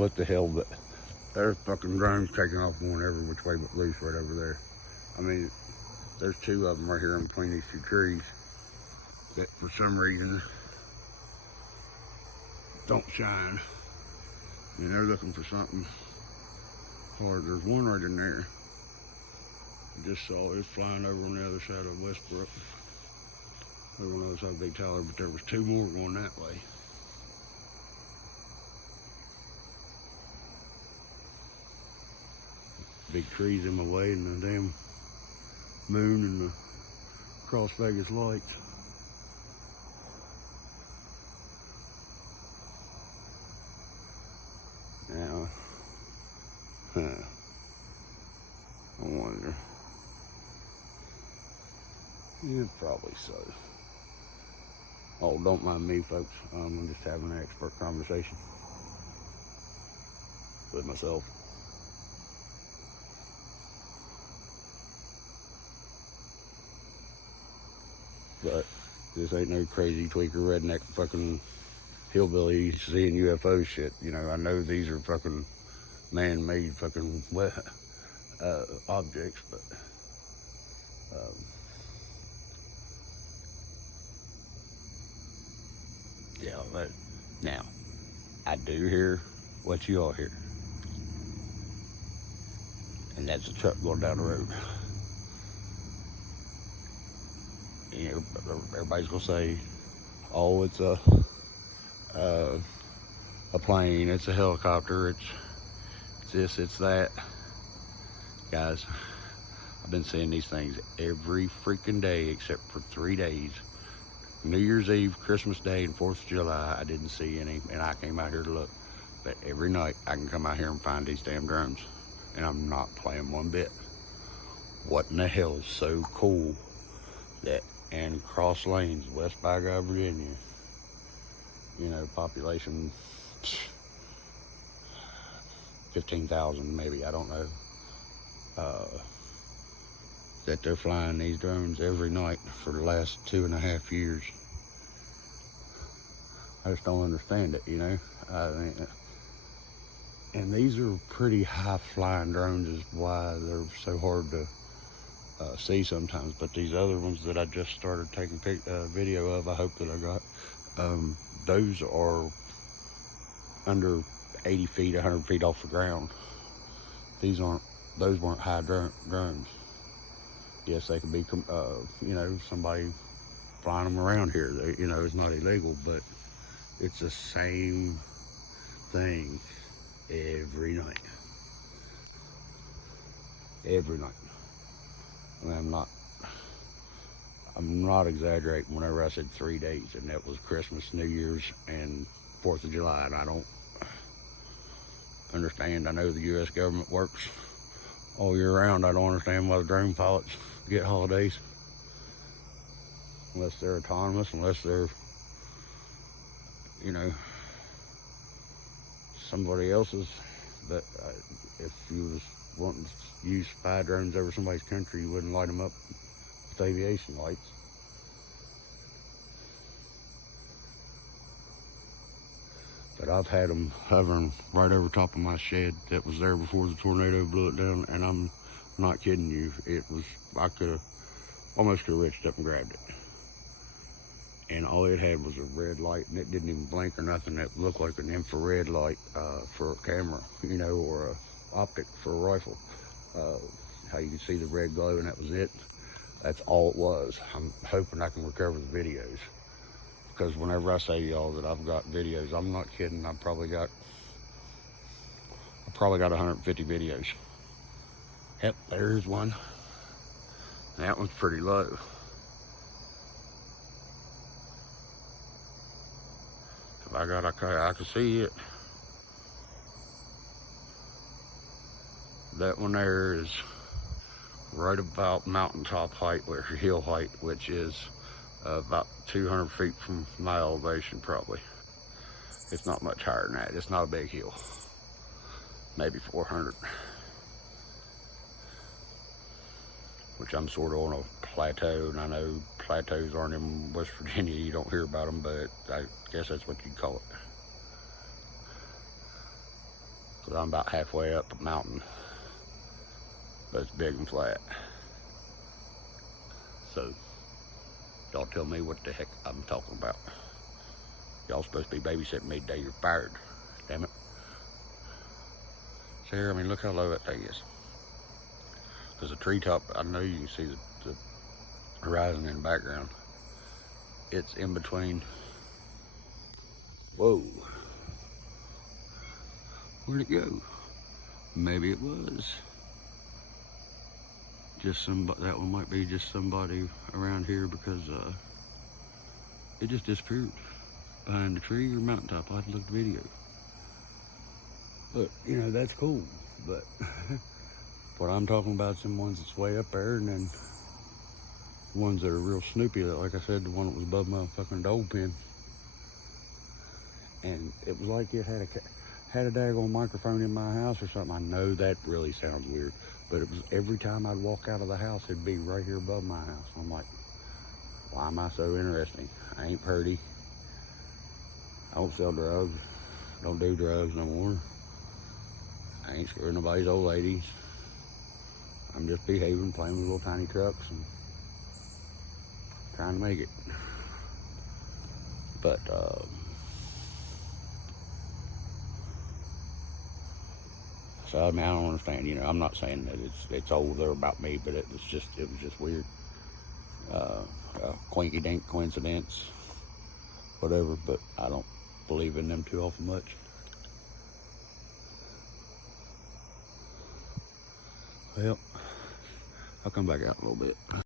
what the hell, but there's fucking drones taking off going every which way but loose right over there. I mean, there's two of them right here in between these two trees that for some reason don't shine. And they're looking for something hard. There's one right in there. I just saw it flying over on the other side of Westbrook. I don't know how big Tyler, but there was two more going that way. Big trees in my way and the damn moon and the Cross Vegas lights. Now, I wonder. Yeah, probably so. Oh, don't mind me, folks. I'm just having an expert conversation with myself. But this ain't no crazy tweaker redneck fucking hillbilly seeing UFO shit. You know, I know these are fucking man-made fucking objects, but yeah, but now I do hear what you all hear, and that's a truck going down the road. You know, everybody's gonna say, "Oh, it's a plane, it's a helicopter, it's this, it's that." Guys, I've been seeing these things every freaking day except for 3 days. New Year's Eve, Christmas Day, and 4th of July, I didn't see any, and I came out here to look. But every night, I can come out here and find these damn drones, and I'm not playing one bit. What in the hell is so cool that in Cross Lanes, West Bygod, Virginia, you know, population 15,000 maybe, I don't know, that they're flying these drones every night for the last 2.5 years. I just don't understand it, you know. I mean, and these are pretty high flying drones is why they're so hard to see sometimes. But these other ones that I just started taking video of, I hope that I got, those are under 80 feet, 100 feet off the ground. Those weren't high drones. Yes, they could be, you know, somebody flying them around here. You know, it's not illegal, but it's the same thing every night. Every night. I mean, I'm not exaggerating whenever I said 3 days, and that was Christmas, New Year's, and 4th of July, and I don't understand. I know the U.S. government works all year round. I don't understand why the drone pilots get holidays, unless they're autonomous, unless they're, you know, somebody else's. But if you was wanting to use spy drones over somebody's country, you wouldn't light them up with aviation lights. But I've had them hovering right over top of my shed that was there before the tornado blew it down, and I'm not kidding you. It was, I almost could have reached up and grabbed it. And all it had was a red light, and it didn't even blink or nothing. It looked like an infrared light for a camera, you know, or a optic for a rifle. How you could see the red glow, and that was it. That's all it was. I'm hoping I can recover the videos, because whenever I say y'all that I've got videos, I'm not kidding. I probably got 150 videos. Yep, there's one. That one's pretty low. If I can see it. That one there is right about mountaintop height, or hill height, which is about 200 feet from my elevation, probably. It's not much higher than that. It's not a big hill. Maybe 400. Which I'm sort of on a plateau, and I know plateaus aren't in West Virginia. You don't hear about them, but I guess that's what you'd call it. because I'm about halfway up a mountain, but it's big and flat. So y'all tell me what the heck I'm talking about. Y'all supposed to be babysitting me today. You're fired. Damn it. See here, I mean, look how low that thing is. Because the treetop, I know you can see the horizon in the background. It's in between. Whoa. Where'd it go? Maybe it was just somebody. That one might be just somebody around here, because it just disappeared behind the tree or mountaintop. I had to look at the video. But, you know, that's cool. But what I'm talking about is some ones that's way up there, and then ones that are real snoopy. That, like I said, the one that was above my fucking dog pen. And it was like it had a daggone microphone in my house or something. I know that really sounds weird, but it was every time I'd walk out of the house, it'd be right here above my house. I'm like, why am I so interesting? I ain't purty. I don't sell drugs. Don't do drugs no more. I ain't screwing nobody's old ladies. I'm just behaving, playing with little tiny trucks and trying to make it. But so I mean, I don't understand. You know, I'm not saying that it's over about me, but it was just weird. Quinky dink coincidence, whatever. But I don't believe in them too awful much. Well, I'll come back out a little bit.